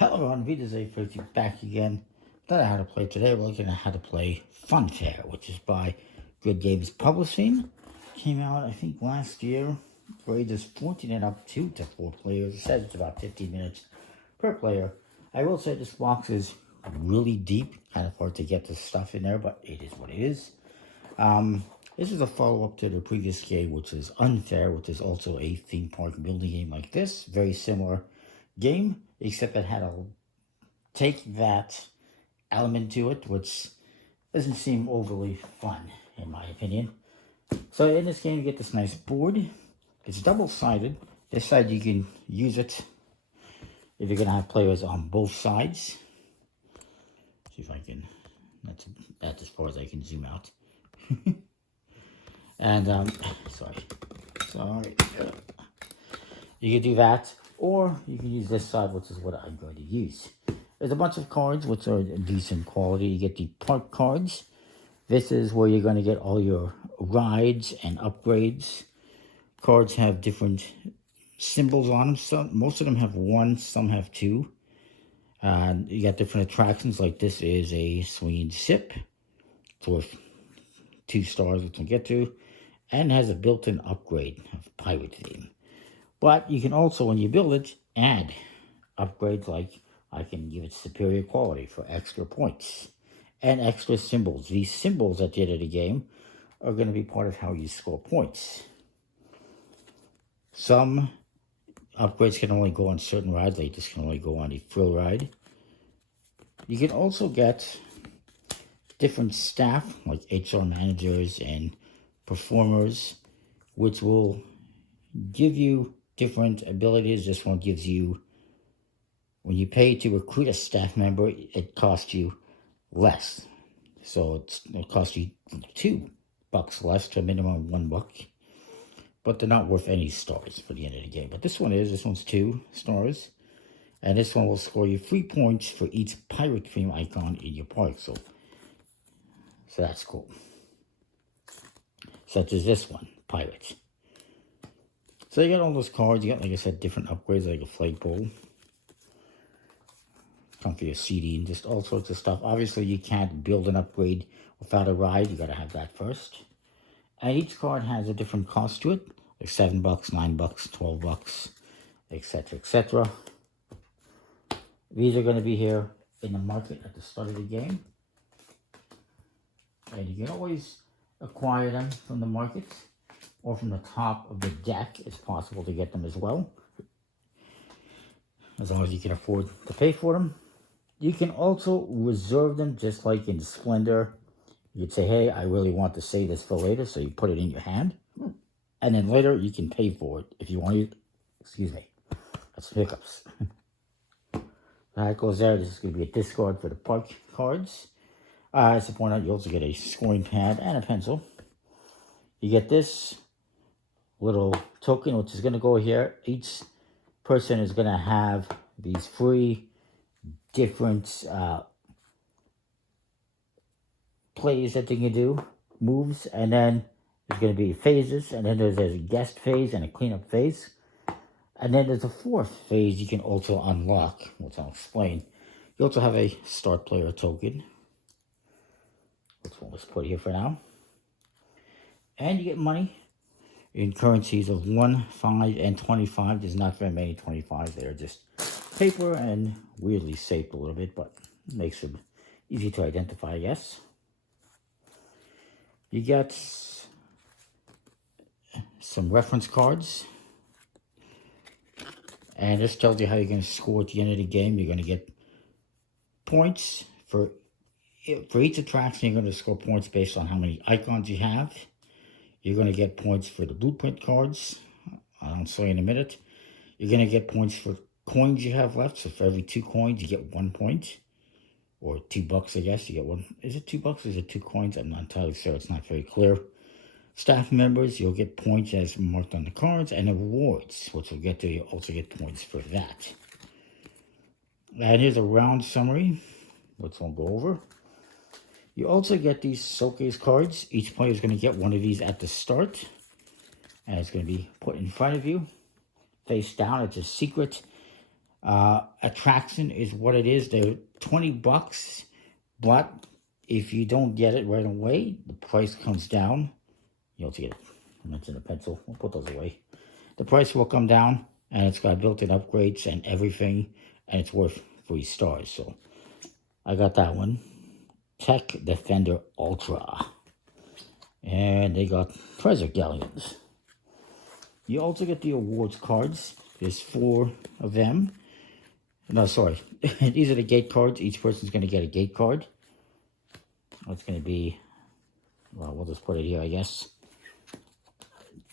Hello everyone, Vita back again. Don't know how to play today. We're looking at how to play Funfair, which is by Good Games Publishing. Came out, I think, last year for ages 14 and up, 2 to 4 players. It says it's about 15 minutes per player. I will say this box is really deep, kind of hard to get the stuff in there, but it is what it is. This is a follow-up to the previous game, which is Unfair, which is also a theme park building game like this. Very similar game, except it had a take that element to it, which doesn't seem overly fun, in my opinion. So in this game, you get this nice board. It's double-sided. This side, you can use it if you're going to have players on both sides. See if I can, that's as far as I can zoom out. And, sorry. You can do that, or you can use this side, which is what I'm going to use. There's a bunch of cards, which are decent quality. You get the park cards. This is where you're going to get all your rides and upgrades. Cards have different symbols on them. Most of them have one, some have two. You got different attractions, like this is a swinging ship. It's worth 2 stars, which we'll get to. And has a built-in upgrade of pirate theme. But you can also, when you build it, add upgrades like I can give it superior quality for extra points and extra symbols. These symbols at the end of the game are going to be part of how you score points. Some upgrades can only go on certain rides, like this can only go on a thrill ride. You can also get different staff, like HR managers and performers, which will give you different abilities. This one gives you, when you pay to recruit a staff member, it costs you less. So it'll cost you $2 less to a minimum of $1. But they're not worth any stars for the end of the game. But this one's 2 stars. And this one will score you 3 points for each pirate theme icon in your park. So that's cool. Such as this one, Pirates. So you got all those cards. You got, like I said, different upgrades, like a flagpole. Comfy seating, just all sorts of stuff. Obviously, you can't build an upgrade without a ride. You got to have that first. And each card has a different cost to it, like $7, $9, $12, etc., etc. These are going to be here in the market at the start of the game. And you can always acquire them from the market or from the top of the deck. It's possible to get them as well, as long as you can afford to pay for them. You can also reserve them, just like in Splendor. You'd say, hey, I really want to save this for later, so you put it in your hand, and then later you can pay for it if you want to. Excuse me, that's hiccups. That goes there. This is going to be a discard for the park cards. As to point out, you also get a scoring pad and a pencil. You get this little token, which is going to go here. Each person is going to have these 3 different plays that they can do, moves, and then there's going to be phases, and then there's a guest phase and a cleanup phase. And then there's a 4th phase you can also unlock, which I'll explain. You also have a start player token, which we'll just put here for now. And you get money in currencies of 1, 5, and 25. There's not very many 25s. They're just paper and weirdly shaped a little bit, but it makes them easy to identify, I guess. You get some reference cards. And this tells you how you're going to score at the end of the game. You're going to get points for each attraction. You're going to score points based on how many icons you have. You're going to get points for the blueprint cards. I'll show you in a minute. You're going to get points for coins you have left. So for every 2 coins, you get 1 point. Or $2, I guess. You get 1. Is it $2 or is it 2 coins? I'm not entirely sure. It's not very clear. Staff members, you'll get points as marked on the cards. And awards, which we'll get to. You'll also get points for that. And here's a round summary, which we'll go over. You also get these showcase cards. Each player is going to get one of these at the start. And it's going to be put in front of you, face down. It's a secret Attraction is what it is. They're $20, but if you don't get it right away, the price comes down. You'll see it. I mentioned a pencil. We'll put those away. The price will come down, and it's got built-in upgrades and everything, and it's worth 3 stars. So I got that one. Tech Defender Ultra. And they got treasure galleons. You also get the awards cards. There's 4 of them. No, sorry. These are the gate cards. Each person's going to get a gate card. It's going to be, well, we'll just put it here, I guess.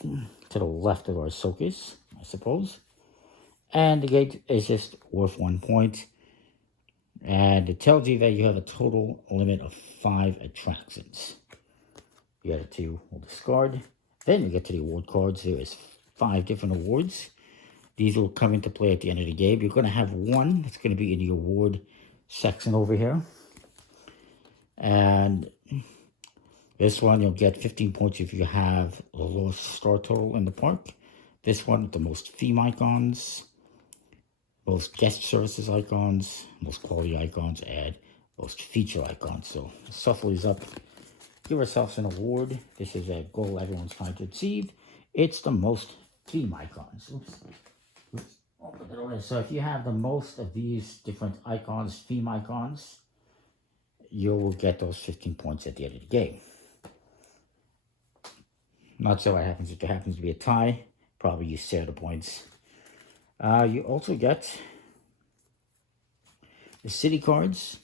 To the left of our Sokas, I suppose. And the gate is just worth 1 point. And it tells you that you have a total limit of 5 attractions. The other 2 will discard. Then we get to the award cards. There is 5 different awards. These will come into play at the end of the game. You're going to have one that's going to be in the award section over here. And this one, you'll get 15 points if you have the lowest star total in the park. This one with the most theme icons, most guest services icons, most quality icons, and most feature icons. So shuffle these up. Give ourselves an award. This is a goal everyone's trying to achieve. It's the most theme icons. Oops. Open it over. So if you have the most of these different icons, theme icons, you will get those 15 points at the end of the game. Not sure what happens if there happens to be a tie. Probably you share the points. You also get the city cards.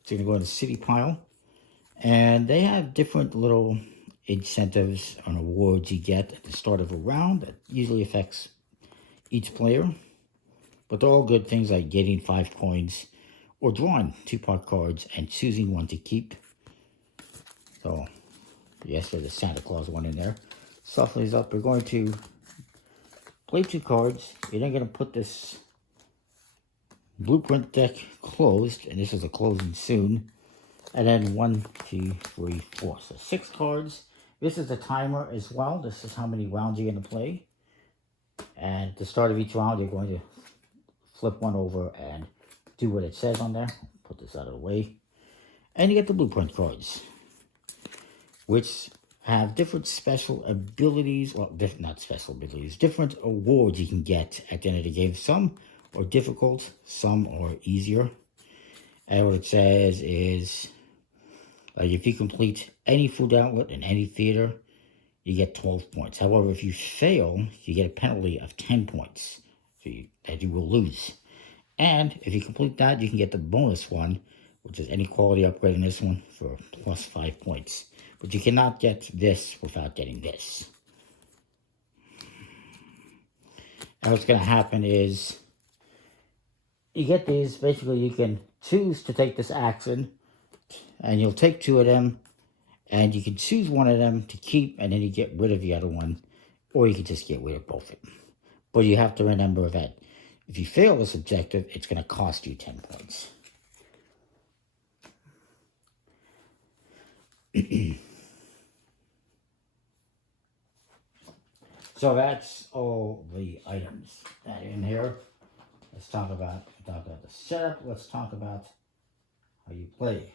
It's going to go in the city pile. And they have different little incentives and awards you get at the start of a round. That usually affects each player. But they're all good things like getting 5 coins or drawing 2 park cards and choosing one to keep. So, yes, there's a Santa Claus one in there. Shuffle these up. We're going to play 2 cards. You're then going to put this blueprint deck closed, and this is a closing soon. And then 1, 2, 3, 4. So 6 cards. This is the timer as well. This is how many rounds you're going to play. And at the start of each round, you're going to flip one over and do what it says on there. Put this out of the way. And you get the blueprint cards, which have different special abilities. Well, not special abilities. Different awards you can get at the end of the game. Some are difficult. Some are easier. And what it says is, like, if you complete any food outlet in any theater, you get 12 points. However, if you fail, you get a penalty of 10 points. So that you will lose. And if you complete that, you can get the bonus one, which is any quality upgrade in this one for plus 5 points. But you cannot get this without getting this. And what's going to happen is, you get these, basically you can choose to take this action, and you'll take 2 of them, and you can choose one of them to keep, and then you get rid of the other one, or you can just get rid of both of them. But you have to remember that if you fail this objective, it's going to cost you 10 points. So that's all the items that are in here. Let's talk about the setup. Let's talk about how you play.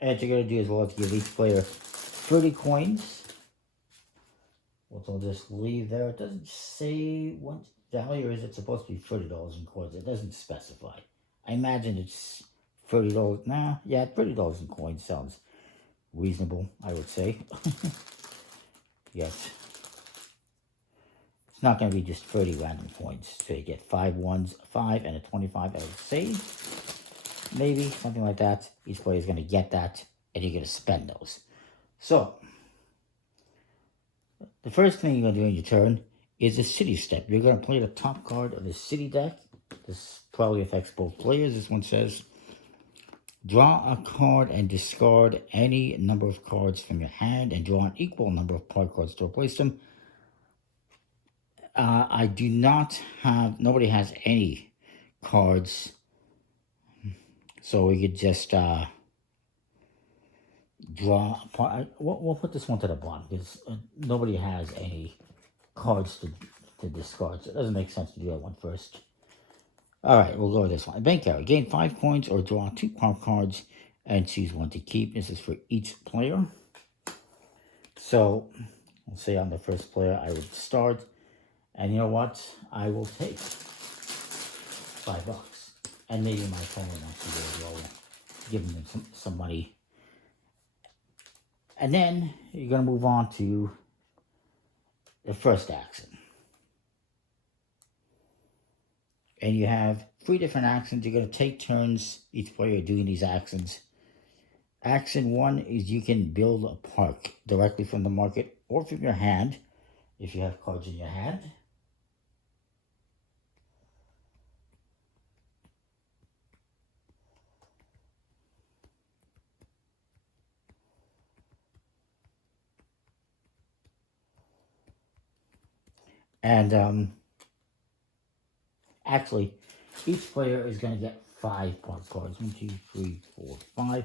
And what you're going to do is we'll have to give each player 30 coins, which I'll just leave there. It doesn't say what value is it supposed to be $30 in coins. It doesn't specify. I imagine it's $30. Nah, yeah, $30 in coins sounds reasonable, I would say. Yes. It's not going to be just 30 random coins. So you get 5 ones, 5, and a 25, I would say. Maybe, something like that. Each player is going to get that, and you're going to spend those. So, the first thing you're going to do in your turn is the city step. You're going to play the top card of the city deck. This probably affects both players. This one says, Draw a card and discard any number of cards from your hand and draw an equal number of part cards to replace them. I do not have, nobody has any cards, so we could just draw a part. We'll put this one to the bottom because nobody has any cards to discard, so it doesn't make sense to do that one first. All right, we'll go with this one. Bank error. Gain 5 coins or draw 2 part cards and choose one to keep. This is for each player. So, let's say I'm the first player. I would start, and you know what? I will take $5, and maybe my opponent wants to go as well, giving them some money. And then you're gonna move on to the first action. And you have 3 different actions. You're going to take turns, each player, doing these actions. Action 1 is you can build a park directly from the market or from your hand, if you have cards in your hand. And actually, each player is going to get 5 part cards. 1, 2, 3, 4, 5.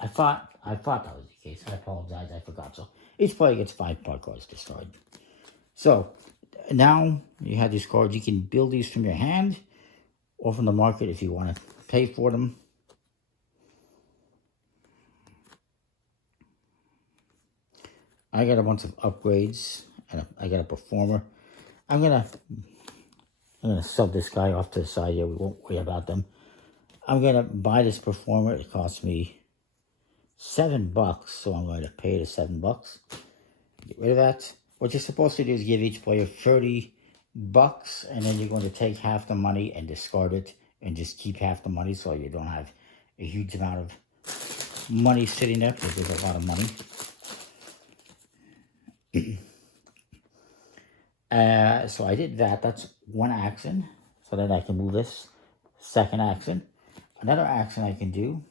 I thought that was the case. I apologize, I forgot. So each player gets 5 part cards to start. So now you have these cards. You can build these from your hand or from the market if you want to pay for them. I got a bunch of upgrades, and I got a performer. I'm gonna sub this guy off to the side here. We won't worry about them. I'm gonna buy this performer. It cost me $7, so I'm going to pay the $7. Get rid of that. What you're supposed to do is give each player $30, and then you're going to take half the money and discard it, and just keep half the money so you don't have a huge amount of money sitting there, because there's a lot of money. So I did that. That's one action. So then I can move this. Second action. Another action I can do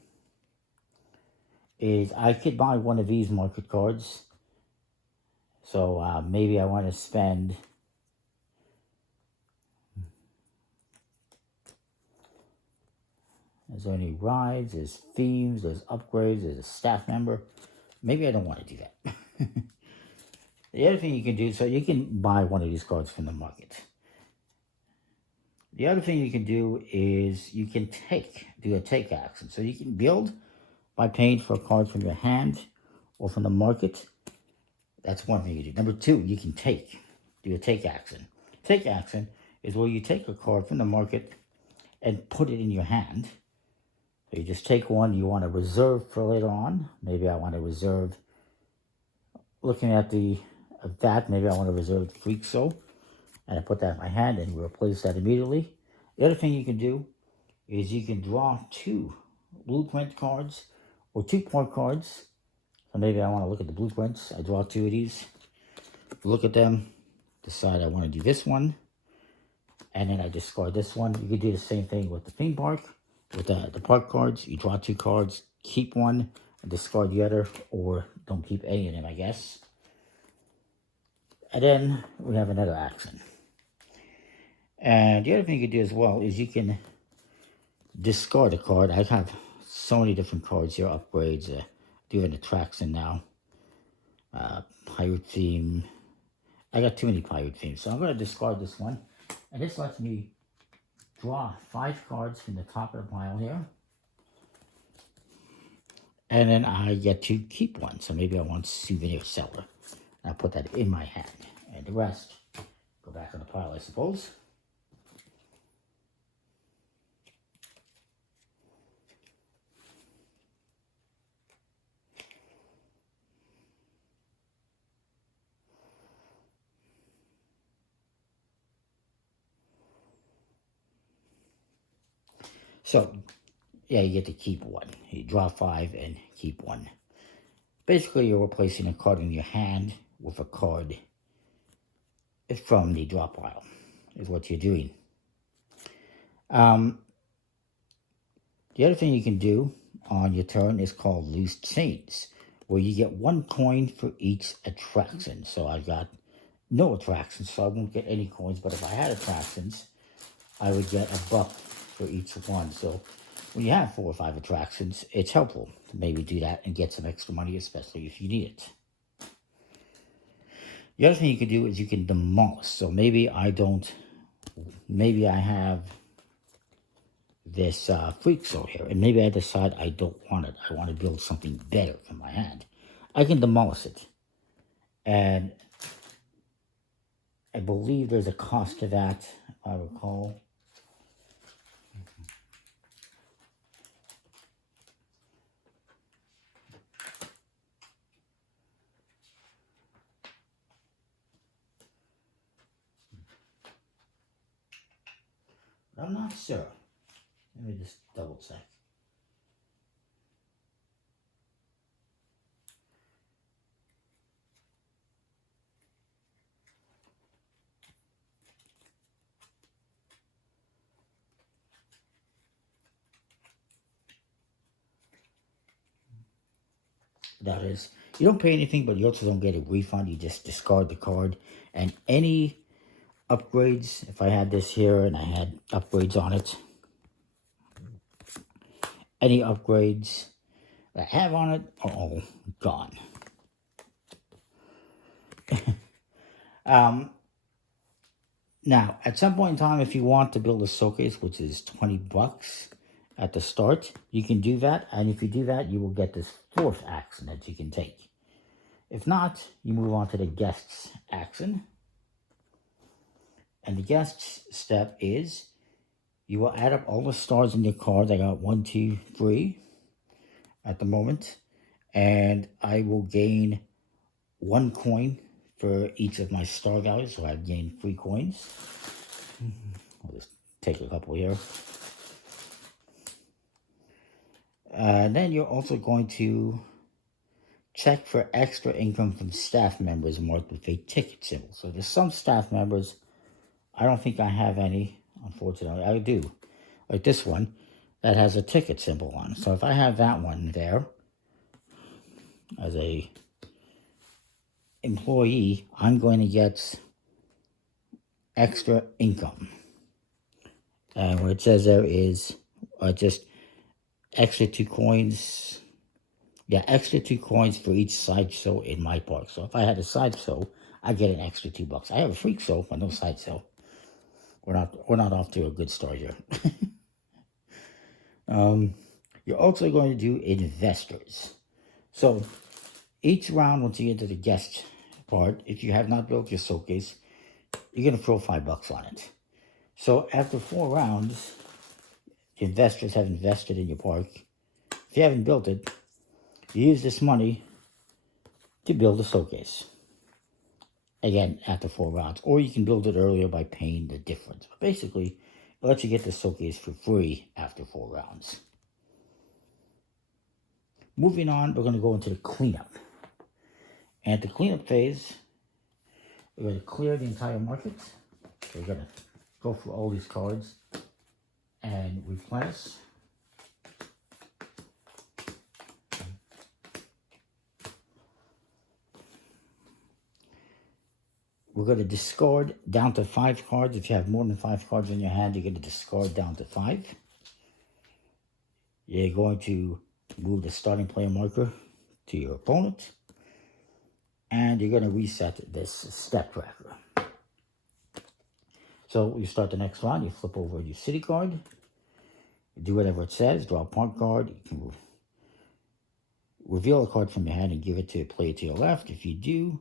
is I could buy one of these market cards. So maybe I want to spend There's any rides, there's themes, there's upgrades, there's a staff member. Maybe I don't want to do that. The other thing you can do, so you can buy one of these cards from the market. The other thing you can do is you can do a take action. So you can build by paying for a card from your hand or from the market. That's one thing you do. Number 2, you can do a take action. Take action is where you take a card from the market and put it in your hand. So you just take one you want to reserve for later on. Maybe I want to reserve, looking at that, maybe I want to reserve Freak Show. And I put that in my hand and replace that immediately. The other thing you can do is you can draw 2 blueprint cards or 2 part cards. So maybe I want to look at the blueprints. I draw 2 of these, look at them, decide I want to do this one, and then I discard this one. You could do the same thing with the theme park. With the part cards, you draw 2 cards, keep one, and discard the other, or don't keep any of them, I guess. And then we have another action. And the other thing you can do as well is you can discard a card. I have so many different cards here, upgrades, doing attraction now, pirate theme. I got too many pirate themes, so I'm going to discard this one. And this lets me draw 5 cards from the top of the pile here. And then I get to keep one. So maybe I want souvenir seller. I'll put that in my hand. And the rest go back on the pile, I suppose. So, yeah, you get to keep one. You draw 5 and keep one. Basically, you're replacing a card in your hand with a card from the draw pile, is what you're doing. The other thing you can do on your turn is called loose chains, where you get 1 coin for each attraction. So I've got no attractions, so I won't get any coins, but if I had attractions, I would get $1 for each one. So when you have 4 or 5 attractions, it's helpful to maybe do that and get some extra money, especially if you need it. The other thing you can do is you can demolish. So maybe I have this freak show here, and maybe I decide I don't want it. I want to build something better for my hand. I can demolish it, and I believe there's a cost to that, if I recall. I'm not sure. Let me just double check. That is, you don't pay anything, but you also don't get a refund. You just discard the card. And any upgrades, if I had this here and I had upgrades on it, any upgrades that I have on it are all gone. Now, at some point in time, if you want to build a showcase, which is $20 at the start, you can do that. And if you do that, you will get this 4th action that you can take. If not, you move on to the guests action. And the guests step is you will add up all the stars in your cards. I got 1, 2, 3 at the moment. And I will gain 1 coin for each of my star values. So I've gained 3 coins. I'll just take a couple here. And then you're also going to check for extra income from staff members marked with a ticket symbol. So there's some staff members, I don't think I have any, unfortunately. I do, like this one, that has a ticket symbol on. So if I have that one there as a employee, I'm going to get extra income. And what it says there is just extra 2 coins. Yeah, extra 2 coins for each sideshow in my park. So if I had a sideshow, I get an extra $2. I have a freak show, but no sideshow. We're not off to a good start here. You're also going to do investors. So each round, once you get to the guest part, if you have not built your showcase, you're going to throw $5 on it. So after 4 rounds, the investors have invested in your park. If you haven't built it, you use this money to build a showcase. Again, after 4 rounds. Or you can build it earlier by paying the difference. But basically, it lets you get the showcase for free after 4 rounds. Moving on, we're going to go into the cleanup. And at the cleanup phase, we're going to clear the entire market. So we're going to go through all these cards and replenish. We're going to discard down to 5 cards. If you have more than 5 cards in your hand, you're going to discard down to 5. You're going to move the starting player marker to your opponent. And you're going to reset this step tracker. So you start the next round. You flip over your city card. You do whatever it says. Draw a park card. You can reveal a card from your hand and give it to a player to your left. If you do,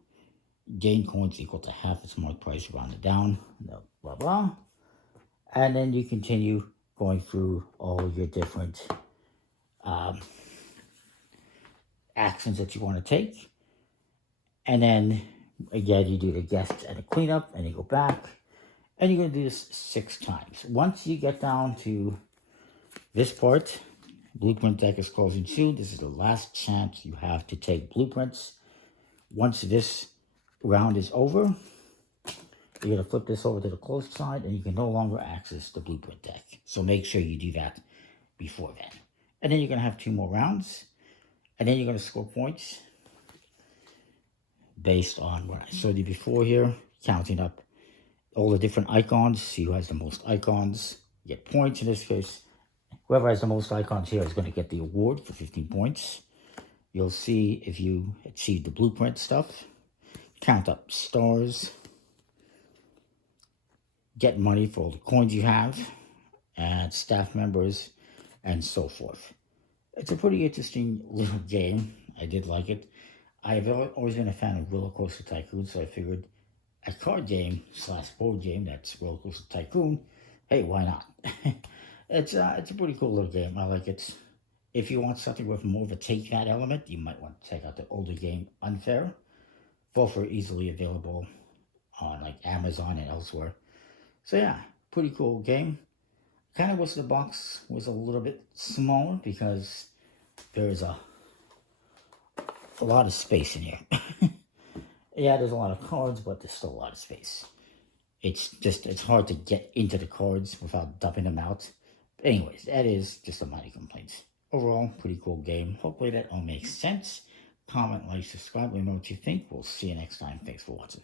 gain coins equal to half its mark price, rounded down, blah, blah. And then you continue going through all your different actions that you want to take. And then, again, you do the guests and the cleanup, and you go back. And you're going to do this 6 times. Once you get down to this part, blueprint deck is closing soon. This is the last chance you have to take blueprints. Once this round is over, you're going to flip this over to the closed side, and you can no longer access the blueprint deck. So make sure you do that before then. And then you're going to have 2 more rounds. And then you're going to score points based on what I showed you before here, counting up all the different icons, see who has the most icons, get points in this case. Whoever has the most icons here is going to get the award for 15 points. You'll see if you achieve the blueprint stuff, count up stars, get money for all the coins you have, and staff members, and so forth. It's a pretty interesting little game. I did like it. I've always been a fan of Roller Coaster Tycoon, so I figured a card game / board game that's Roller Coaster Tycoon, hey, why not? It's a pretty cool little game. I like it. If you want something with more of a take that element, you might want to check out the older game Funfair. Both are easily available on like Amazon and elsewhere. So yeah, pretty cool game. Kind of wish the box was a little bit smaller because there's a lot of space in here. Yeah, there's a lot of cards, but there's still a lot of space. It's hard to get into the cards without dumping them out. But anyways, that is just a minor complaint. Overall, pretty cool game. Hopefully that all makes sense. Comment, like, subscribe, let me know what you think. We'll see you next time. Thanks for watching.